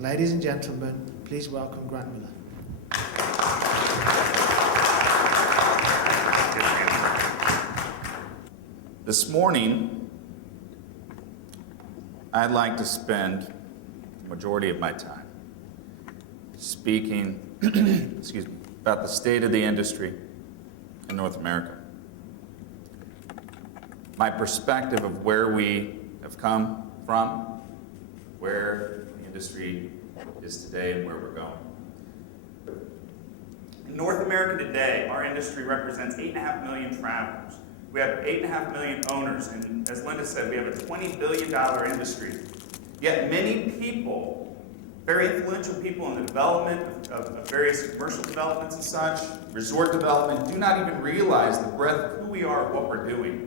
Ladies and gentlemen, please welcome Grant Miller. This morning, I'd like to spend the majority of my time speaking about the state of the industry in North America. My perspective of where we have come from, where the industry is today, and where we're going. In North America today, our industry represents 8.5 million travelers. We have 8.5 million owners, and as Linda said, we have a $20 billion industry. Yet many people, very influential people in the development of various commercial developments and such, resort development, do not even realize the breadth of who we are and what we're doing.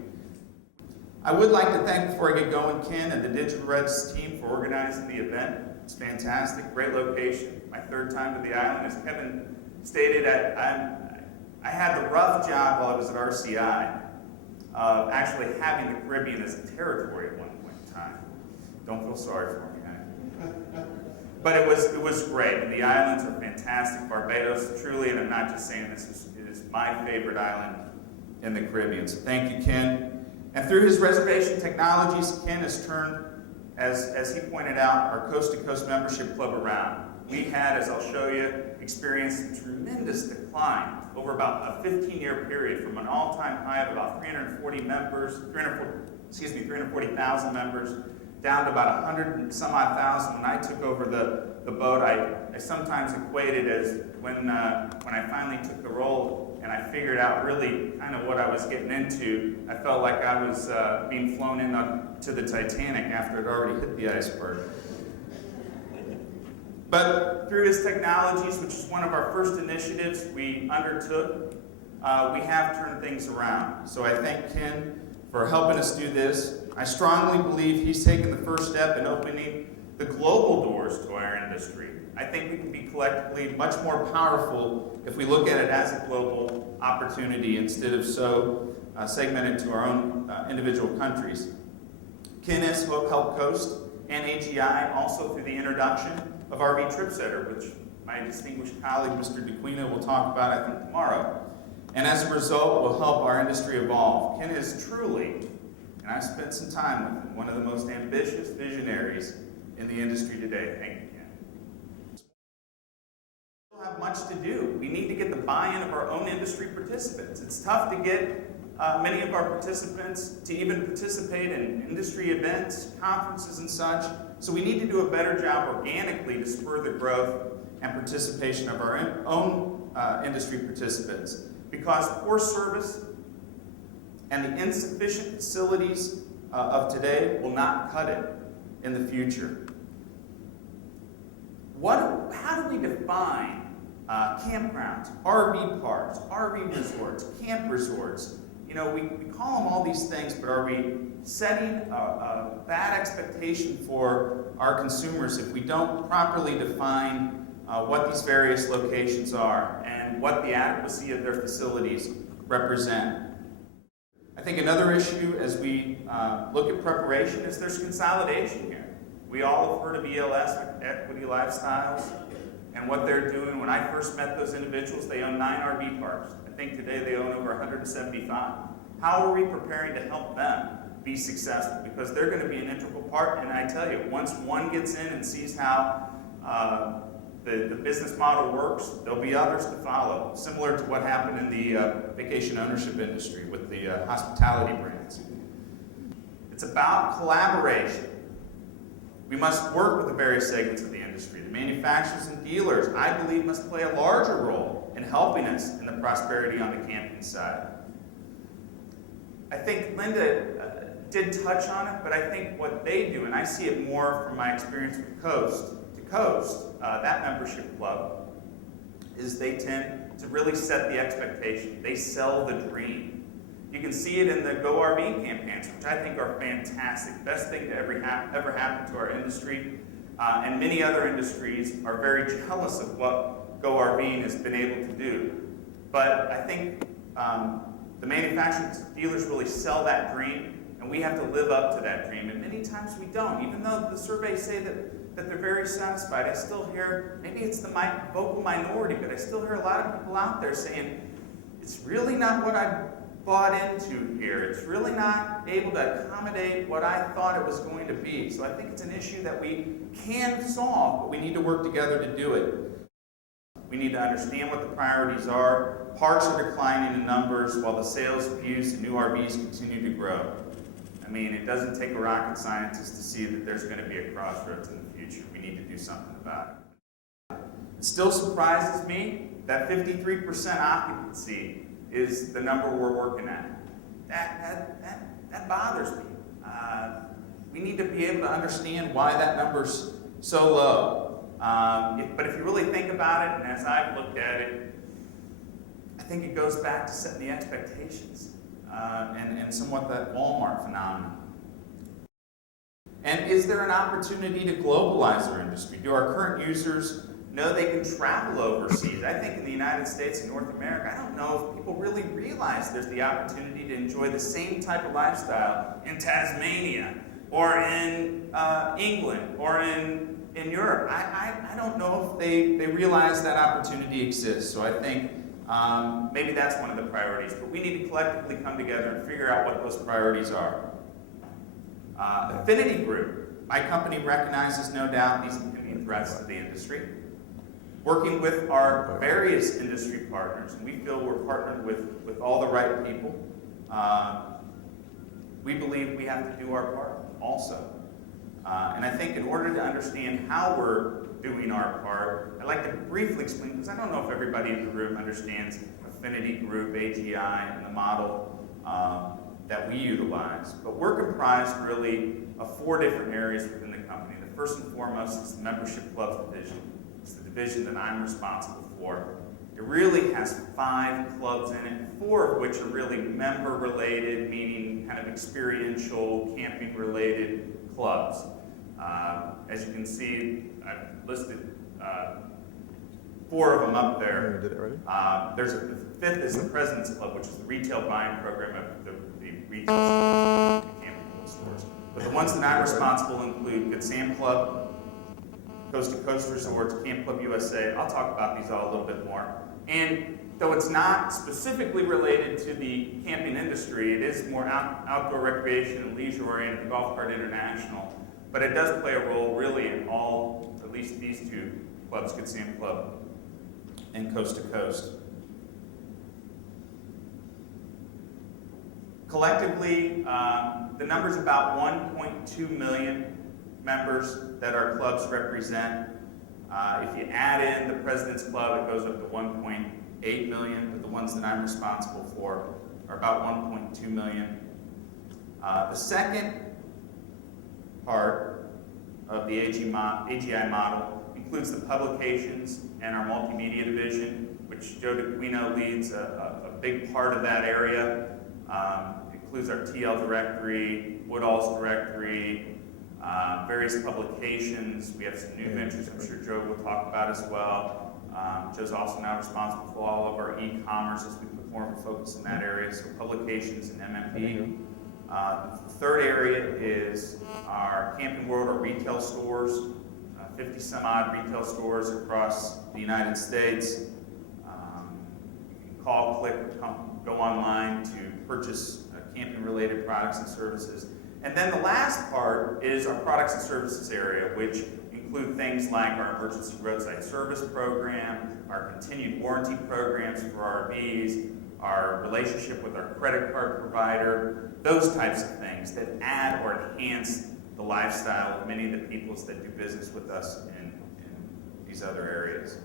I would like to thank, before I get going, Ken and the Digital Reds team for organizing the event. It's fantastic, great location. My third time to the island. As Kevin stated, I had the rough job while I was at RCI of actually having the Caribbean as a territory at one point in time. Don't feel sorry for me. But it was great. The islands are fantastic. Barbados, truly, and I'm not just saying this, it is my favorite island in the Caribbean. So thank you, Ken. And through his reservation technologies, Ken has turned, as he pointed out, our coast-to-coast membership club around. We had, as I'll show you, experienced a tremendous decline over about a 15-year period from an all-time high of about 340,000 members, down to about 100 and some odd thousand. When I took over the boat, I sometimes equated as when I finally took the role and I figured out really kind of what I was getting into, I felt like I was being flown in to the Titanic after it already hit the iceberg. But through his technologies, which is one of our first initiatives we undertook, we have turned things around. So I thank Ken for helping us do this. I strongly believe he's taken the first step in opening the global doors to our industry. I think we can be collectively much more powerful if we look at it as a global opportunity instead of so segmented to our own individual countries. Ken has helped Coast and AGI also through the introduction of RV TripSetter, which my distinguished colleague, Mr. DeQuino, will talk about, I think, tomorrow. And as a result, will help our industry evolve. Ken is truly, and I've spent some time with him, one of the most ambitious visionaries in the industry today. Thank you, Ken. We still have much to do. We need to get the buy-in of our own industry participants. It's tough to get many of our participants to even participate in industry events, conferences, and such. So we need to do a better job organically to spur the growth and participation of our own industry participants. Because poor service and the insufficient facilities of today will not cut it in the future. How do we define campgrounds, RV parks, RV resorts, camp resorts? You know, we call them all these things, but are we setting a bad expectation for our consumers if we don't properly define what these various locations are and what the adequacy of their facilities represent? I think another issue as we look at preparation is there's consolidation here. We all have heard of ELS, Equity Lifestyles, and what they're doing. When I first met those individuals, they own 9 RV parks. I think today they own over 175. How are we preparing to help them be successful? Because they're going to be an integral part, and I tell you, once one gets in and sees how the business model works, there'll be others to follow, similar to what happened in the vacation ownership industry with the hospitality brands. It's about collaboration. We must work with the various segments of the industry. The manufacturers and dealers, I believe, must play a larger role in helping us in the prosperity on the camping side. I think Linda did touch on it, but I think what they do, and I see it more from my experience with Coast to Coast, that membership club, is they tend to really set the expectation. They sell the dream. You can see it in the Go RV campaigns, which I think are fantastic. Best thing to ever happen to our industry. And many other industries are very jealous of what Go RVing has been able to do. But I think the manufacturers, dealers really sell that dream. And we have to live up to that dream, and many times we don't. Even though the surveys say that they're very satisfied, I still hear, maybe it's the vocal minority, but I still hear a lot of people out there saying, it's really not what I bought into here. It's really not able to accommodate what I thought it was going to be. So I think it's an issue that we can solve, but we need to work together to do it. We need to understand what the priorities are. Parks are declining in numbers while the sales of used and new RVs continue to grow. I mean, it doesn't take a rocket scientist to see that there's going to be a crossroads in the future. We need to do something about it. It still surprises me that 53% occupancy is the number we're working at. That bothers me. We need to be able to understand why that number's so low. But if you really think about it, and as I've looked at it, I think it goes back to setting the expectations and somewhat that Walmart phenomenon. And is there an opportunity to globalize our industry? Do our current users know they can travel overseas? I think in the United States and North America, I don't know if people really realize there's the opportunity to enjoy the same type of lifestyle in Tasmania or in England or in Europe. I don't know if they realize that opportunity exists. So I think maybe that's one of the priorities. But we need to collectively come together and figure out what those priorities are. Affinity Group. My company recognizes, no doubt, these can be threats to the industry. Working with our various industry partners, and we feel we're partnered with all the right people, we believe we have to do our part also. And I think in order to understand how we're doing our part, I'd like to briefly explain, because I don't know if everybody in the room understands Affinity Group, AGI, and the model that we utilize. But we're comprised really of 4 different areas within the company. The first and foremost is the membership clubs division. It's the division that I'm responsible for. It really has 5 clubs in it, 4 of which are really member-related, meaning kind of experiential, camping-related clubs. As you can see, I've listed 4 of them up there. Did it already? The 5th is the President's Club, which is the retail buying program of the retail stores, the camping stores. But the ones that I'm responsible include Good Sam Club, Coast to Coast Resorts, Camp Club USA. I'll talk about these all a little bit more. And though it's not specifically related to the camping industry, it is more outdoor recreation and leisure oriented, Golf Cart International. But it does play a role really in all, at least these 2 clubs, Good Sam Club and Coast to Coast. Collectively, the number's about 1.2 million members that our clubs represent. If you add in the President's Club, it goes up to 1.8 million, but the ones that I'm responsible for are about 1.2 million. The second part of the AGI model includes the publications and our multimedia division, which Joe DeQuino leads a big part of that area. It includes our TL directory, Woodall's directory, various publications. We have some new ventures I'm sure Joe will talk about as well. Joe's also now responsible for all of our e-commerce as we put more of a focus in that area, so publications and MMP. The third area is our Camping World, our retail stores, 50 some odd retail stores across the United States. You can call, click, or go online to purchase camping related products and services. And then the last part is our products and services area, which include things like our emergency roadside service program, our continued warranty programs for RVs, our relationship with our credit card provider, those types of things that add or enhance the lifestyle of many of the peoples that do business with us in these other areas.